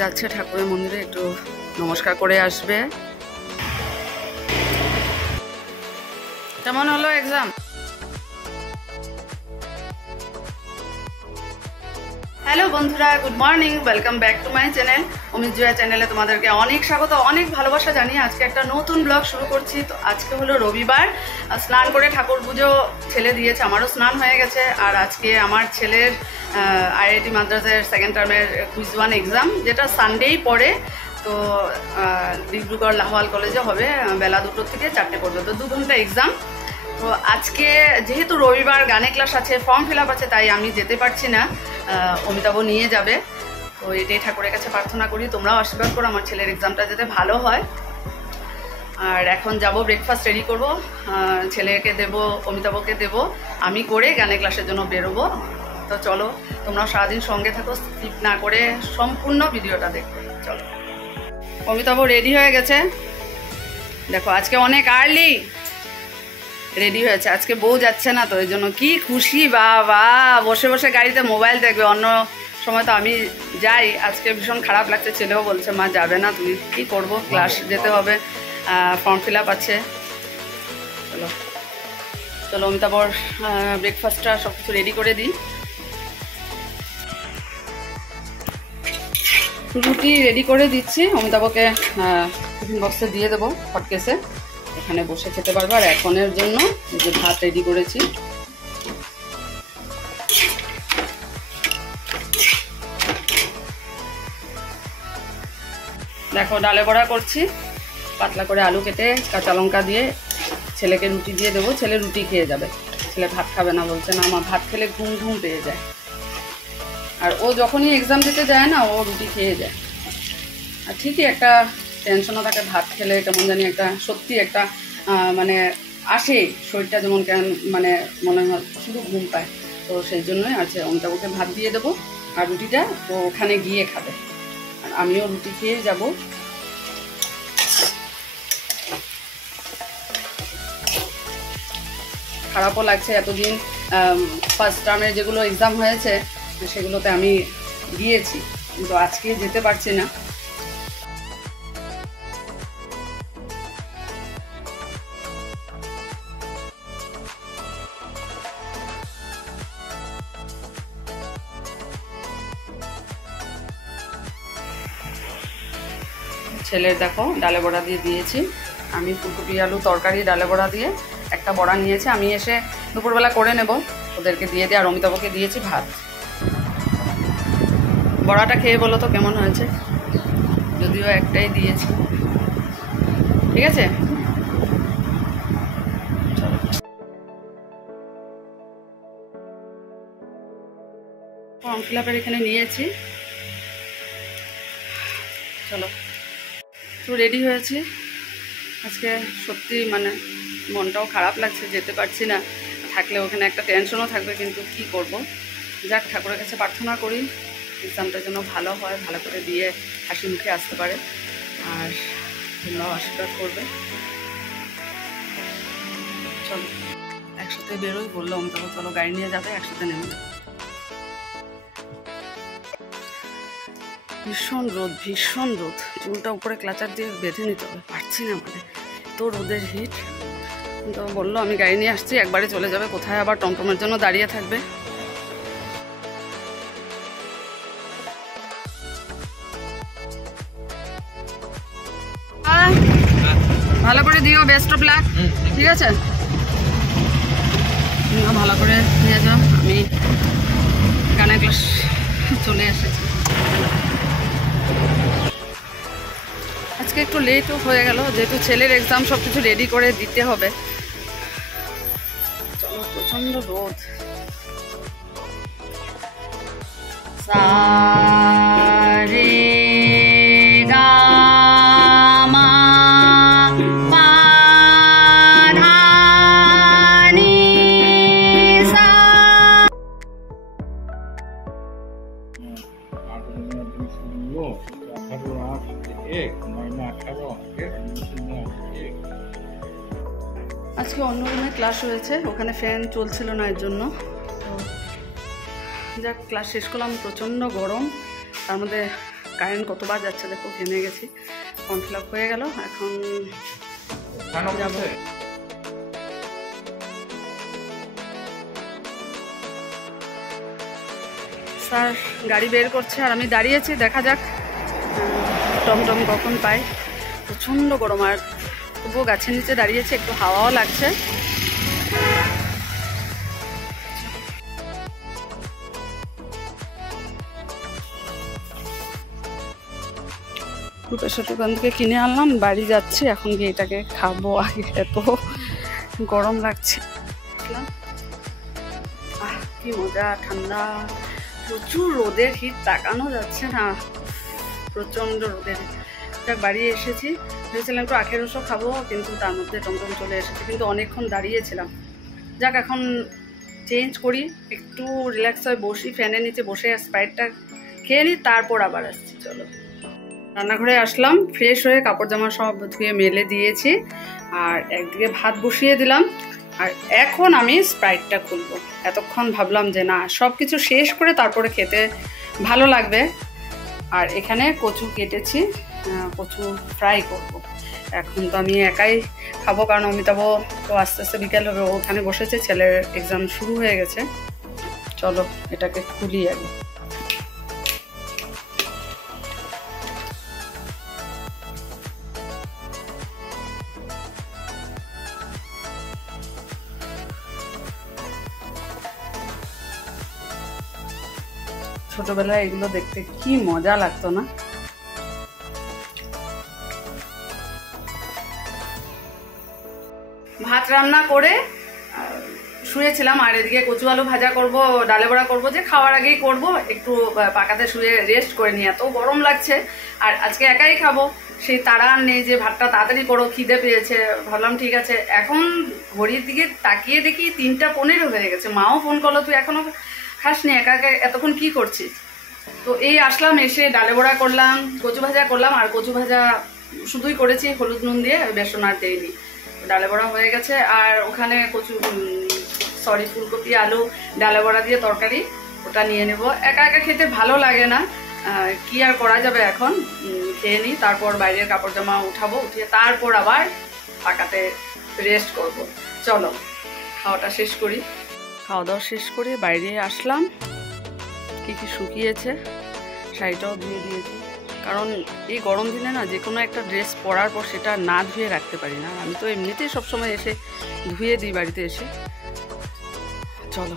যাচ্ছে ঠাকুরের মন্দিরে, একটু নমস্কার করে আসবে। কেমন হলো এক্সাম? হ্যালো বন্ধুরা, good morning, welcome back to my channel Amit Jaya চ্যানেলে তোমাদেরকে অনেক স্বাগত, অনেক ভালোবাসা জানিয়ে আজকে একটা নতুন ব্লগ শুরু করছি। তো আজকে হলো রবিবার, স্নান করে ঠাকুর পুজো ছেলে দিয়েছে, আমারও স্নান হয়ে গেছে। আর আজকে আমার ছেলের IIT মাদ্রাসের সেকেন্ড টার্মের কুইজ 1 এক্সাম, যেটা সানডেই পড়ে। তো ডিব্রুগড় লাহোয়াল কলেজে হবে বেলা 2টো থেকে 4টে পর্যন্ত, 2 ঘন্টা এক্সাম। তো আজকে যেহেতু রবিবার গানে ক্লাস আছে, ফর্ম ফিল আপ আছে, তাই আমি যেতে পারছি না, অমিতাভ নিয়ে যাবে। তো এটাই ঠাকুরের কাছে প্রার্থনা করি, তোমরাও আশীর্বাদ করো আমার ছেলের এক্সামটা যাতে ভালো হয়। আর এখন যাব, ব্রেকফাস্ট রেডি করবো, ছেলেকে দেবো, অমিতাভকে দেবো, আমি করে গানে ক্লাসের জন্য বেরোবো। তো চলো তোমরাও সারাদিন সঙ্গে থাকো, স্কিপ না করে সম্পূর্ণ ভিডিওটা দেখবে। চলো, অমিতাভ রেডি হয়ে গেছে, দেখো আজকে অনেক আর্লি রেডি হয়েছে। আজকে বউ যাচ্ছে না, তো এই জন্য কি খুশি, বাবা বসে বসে গাড়িতে মোবাইল দেখবে। অন্য সময় তো আমি যাই, আজকে ভীষণ খারাপ লাগছে। ছেলেও বলছে মা যাবে না, তুমি কি করবো, ক্লাস যেতে হবে, ফর্ম ফিল আপ আছে। চলো চলো অমিতাভর ব্রেকফাস্টটা সব কিছু রেডি করে দিই। রুটি রেডি করে দিচ্ছি, অমিতাভকে টিফিন বক্সে দিয়ে দেবো হটকেসে, এখানে বসে খেতে পারবো। আর এখনের জন্য যে ভাত রেডি করেছি, দেখো ডালে বড়া করছি, পাতলা করে আলু কেটে কাঁচা লঙ্কা দিয়ে ছেলেকে রুটি দিয়ে দেবো। ছেলে রুটি খেয়ে যাবে, ছেলে ভাত খাবে না, বলছে না আমার ভাত খেলে ঘুম ঘুম পেয়ে যায়। আর ও যখনই এক্সাম দিতে যায় না, ও রুটি খেয়ে যায়। আর ঠিকই একটা টেনশনও থাকে, ভাত খেলে কেমন জানি একটা সত্যি একটা মানে আসে শরীরটা, যেমন কেন মানে মনে হয় শুধু ঘুম পায়। তো সেই জন্যই আছে, অমিতাভকে ভাত দিয়ে দেবো, আর রুটিটা ও ওখানে গিয়ে খাবে, আর আমিও রুটি খেয়ে যাব। খারাপও লাগছে, এতদিন ফার্স্ট টার্মের যেগুলো এক্সাম হয়েছে সেগুলোতে আমি গিয়েছি, কিন্তু আজকে যেতে পারছি না। ছেলের দেখো ডালে বড়া দিয়ে দিয়েছি, আমি ফুলকপি আলু তরকারি ডালে বড়া দিয়ে একটা বড়া নিয়েছি, আমি এসে দুপুরবেলা করে নেব, ওদেরকে দিয়ে দিই। আর অমিতাভকে দিয়েছি ভাত। বড়াটা খেয়ে বলো তো কেমন হয়েছে, যদিও একটাই দিয়েছি। ঠিক আছে, ফর্ম ফিল আপের এখানে নিয়েছি। চলো, তো রেডি হয়েছি। আজকে সত্যি মানে মনটাও খারাপ লাগছে, যেতে পারছি না। থাকলে ওখানে একটা টেনশনও থাকবে, কিন্তু কি করব, যাক ঠাকুরের কাছে প্রার্থনা করি এক্সামটা যেন ভালো হয়, ভালো করে দিয়ে হাসি মুখে আসতে পারে। আর তোমরাও আশীর্বাদ করবে। চলো একসাথে বেরোই, বললো অমিতাভ চলো গাড়ি নিয়ে যাবে, একসাথে নেমে যাবো। ভীষণ রোদ, ভীষণ রোদ, চুলটা উপরে ক্লাচার দিয়ে বেঁধে নিতে হবে, পারছি না মানে, তো রোদের হিট। তো বললো আমি গাড়ি নিয়ে আসছি, একবারে চলে যাবে, কোথায় আবার টমটমের জন্য দাঁড়িয়ে থাকবে। ভালো করে দিও, বেস্ট অফ লাক, ঠিক আছে, ভালো করে নিয়ে যাও। আমি গানের ক্লাস চলে এসেছি, আজকে একটু লেটও হয়ে গেল, যেহেতু ছেলের এক্সাম সব কিছু রেডি করে দিতে হবে। চলো, প্রচন্ড রোদ। সারে গা মা পা ধা নি সা। আজকে অন্য রুমে ক্লাস হয়েছে, ওখানে ফ্যান চলছিল না, এর জন্য। তো যাক ক্লাস শেষ করলাম, প্রচণ্ড গরম, তার মধ্যে কারেন্ট কতবার যাচ্ছে দেখো, ঘেমে গেছি। ফর্ম ফিল আপ হয়ে গেল, এখন যাবো। স্যার গাড়ি বের করছে আর আমি দাঁড়িয়েছি, দেখা যাক টমটম কখন পাই। প্রচণ্ড গরম, আর তবুও গাছের নিচে দাঁড়িয়েছে, একটু হাওয়াও লাগছে। রূপেশের দোকান থেকে কিনে আনলাম, বাড়ি যাচ্ছি, এখন গিয়ে এটাকে খাবো। আগে এত গরম লাগছে। কি মজা, ঠান্ডা, প্রচুর রোদের হিট, তাকানো যাচ্ছে না, প্রচণ্ড রোদের। যাক বাড়ি এসেছি, ভেবেছিলাম একটু আখের রসও খাবো, কিন্তু তার মধ্যে টমটম চলে এসেছে, কিন্তু অনেকক্ষণ দাঁড়িয়েছিলাম। যাক এখন চেঞ্জ করি, একটু রিল্যাক্স হয়ে বসি, ফ্যানের নিচে বসে স্প্রাইটটা খেয়ে নিই, তারপর আবার আসছি। চলো রান্নাঘরে আসলাম, ফ্রেশ হয়ে কাপড় জামা সব ধুয়ে মেলে দিয়েছি, আর একদিকে ভাত বসিয়ে দিলাম, আর এখন আমি স্প্রাইটটা খুলবো। এতক্ষণ ভাবলাম যে না, সব কিছু শেষ করে তারপরে খেতে ভালো লাগবে। আর এখানে কচু কেটেছি, কচু ফ্রাই করব। এখন তো আমি একাই খাবো, কারণ অমিতাভ তো আস্তে আস্তে বিকেল হবে, ওখানে বসেছে, ছেলের এক্সাম শুরু হয়ে গেছে। চলো এটাকে খুলি আগে। ছোটবেলায় এগুলো দেখতে কি মজা লাগতো না। ভাত রান্না করে শুয়েছিলাম, আর এদিকে কচু আলু ভাজা করব, ডালে বড়া করবো, যে খাওয়ার আগেই করব, একটু পাকাতে শুয়ে রেস্ট করে নিয়ে। এত গরম লাগছে, আর আজকে একাই খাবো, সেই তাড়া আর নেই যে ভাতটা তাড়াতাড়ি করো, খিদে পেয়েছে। ভাবলাম ঠিক আছে, এখন ঘড়ির দিকে তাকিয়ে দেখি 3:15 হয়ে গেছে। মাও ফোন করলো, তুই এখনো খাসনি, একা একা এতক্ষণ কি করছিস? তো এই আসলাম, এসে ডালে বড়া করলাম, কচু ভাজা করলাম, আর কচু ভাজা শুধুই করেছি হলুদ নুন দিয়ে, বেসন আর দেইনি। ডালে বড়া হয়ে গেছে, আর ওখানে ফুলকপি আলু ডালে বড়া দিয়ে তরকারি, ওটা নিয়ে নেব। একা একা খেতে ভালো লাগে না, কি আর করা যাবে, এখন খেয়ে নিই, তারপর বাইরের কাপড় জামা উঠাবো, উঠিয়ে তারপর আবার পাকাতে রেস্ট করব। চলো খাওয়াটা শেষ করি। খাওয়া দাওয়া শেষ করে বাইরে আসলাম, কি শুকিয়েছে, শাড়িটাও ধুয়ে দিয়েছি, কারণ এই গরম দিনে না যে কোনো একটা ড্রেস পরার পর সেটা না ধুয়ে রাখতে পারি না। আমি তো এমনিতেই সবসময় এসে ধুয়ে দিই বাড়িতে এসে। চলো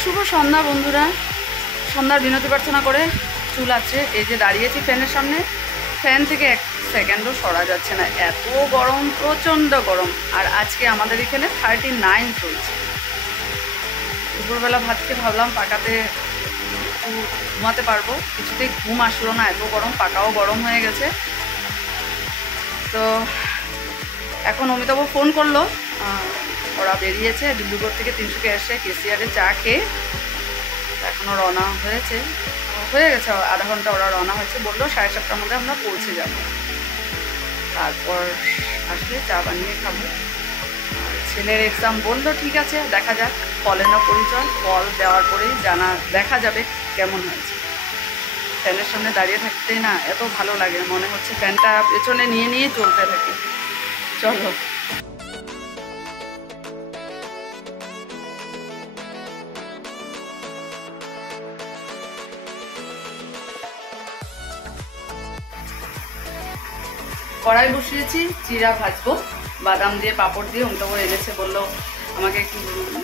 শুভ সন্ধ্যা বন্ধুরা, সন্ধ্যার বিনতি প্রার্থনা করে চুল আছে, এই যে দাঁড়িয়েছি ফ্যানের সামনে, ফ্যান থেকে 1 সেকেন্ডও সরা যাচ্ছে না, এত গরম, প্রচণ্ড গরম। আর আজকে আমাদের এখানে 39 চলছে। দুপুরবেলা ভাত খেয়ে ভাবলাম পাকাতে ঘুমাতে পারবো, কিছুতেই ঘুম আসলো না, এত গরম, পাকাও গরম হয়ে গেছে। তো এখন অমিতাভ ফোন করলো, ওরা বেরিয়েছে ডিব্রুগড় থেকে তিনসুকে এসে কেসিআরে চা খেয়ে, এখনও রওনা হয়ে গেছে, আধা ঘন্টা ওরা রওনা হয়েছে, বললো 7:30টার মধ্যে আমরা পৌঁছে যাব। তারপর আসলে চা বানিয়ে খাবো। আর ছেলের এক্সাম বললো ঠিক আছে, দেখা যাক, ফলে না পরিচয়, ফল দেওয়ার পরেই দেখা যাবে কেমন হয়েছে। ফ্যানের সামনে দাঁড়িয়ে থাকতেই না এত ভালো লাগে, মনে হচ্ছে ফ্যানটা পেছনে নিয়ে চলতে থাকে। চলো কড়াই বসিয়েছি, চিড়া ভাজবো, বাদাম দিয়ে পাঁপড় দিয়ে। অমিতাভ এনেছে, বললো আমাকে একটু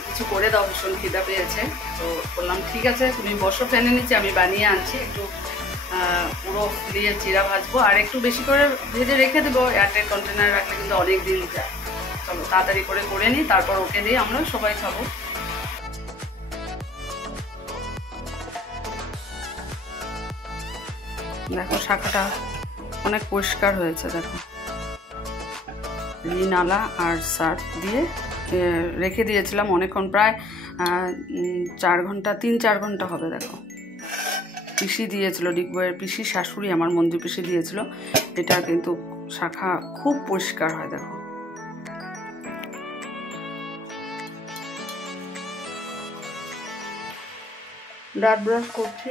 কিছু করে দাও, ভীষণ খিদা পেয়েছে। তো বললাম ঠিক আছে, তুমি বসো ফ্যানে নিচে, আমি বানিয়ে আনছি। একটু পুরো দিয়ে চিড়া ভাজবো, আর একটু বেশি করে ভেজে রেখে দেবো, এয়ারটাইট কন্টেনারে রাখলে কিন্তু অনেক দিন যায়। চলো তাড়াতাড়ি করে নিই, তারপর ওকে দিয়ে আমরা সবাই খাবো। দেখো শাখাটা অনেক পরিষ্কার হয়েছে, দেখো নালা আর সার্ফ দিয়ে রেখে দিয়েছিলাম অনেকক্ষণ, প্রায় 3-4 ঘন্টা হবে। দেখো পিসি দিয়েছিল, ডিগবইয়ের পিসি শাশুড়ি আমার মন্দির পিসি দিয়েছিল, এটা কিন্তু শাখা খুব পরিষ্কার হয়। দেখো দাঁত ব্রাশ করছি,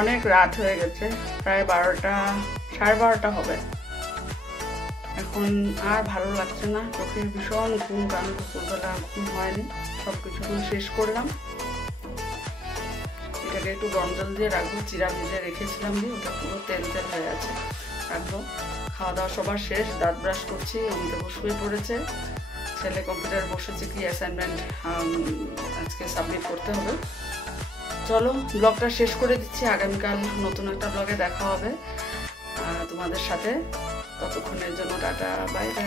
অনেক রাত হয়ে গেছে, প্রায় 12টা, 12:30 হবে। এখন আর ভালো লাগছে না, চোখে ভীষণ ঘুম, কারণ দুপুরবেলা ঘুম হয়নি। সব কিছু শেষ করলাম। এটাকে একটু গরম জল দিয়ে রাখবো, চিরা ভেজে রেখেছিলাম দিয়ে, ওটা পুরো তেল তেল হয়ে আছে, রাখবো। খাওয়া দাওয়া সবার শেষ, দাঁত ব্রাশ করছি, অমিতাভ শুয়ে পড়েছে, ছেলে কম্পিউটারে বসেছে, কি অ্যাসাইনমেন্ট আজকে সাবমিট করতে হবে। চলো ব্লগটা শেষ করে দিচ্ছি, আগামীকাল নতুন একটা ব্লগে দেখা হবে তোমাদের সাথে। ততক্ষণের জন্য টাটা, বাই বাই।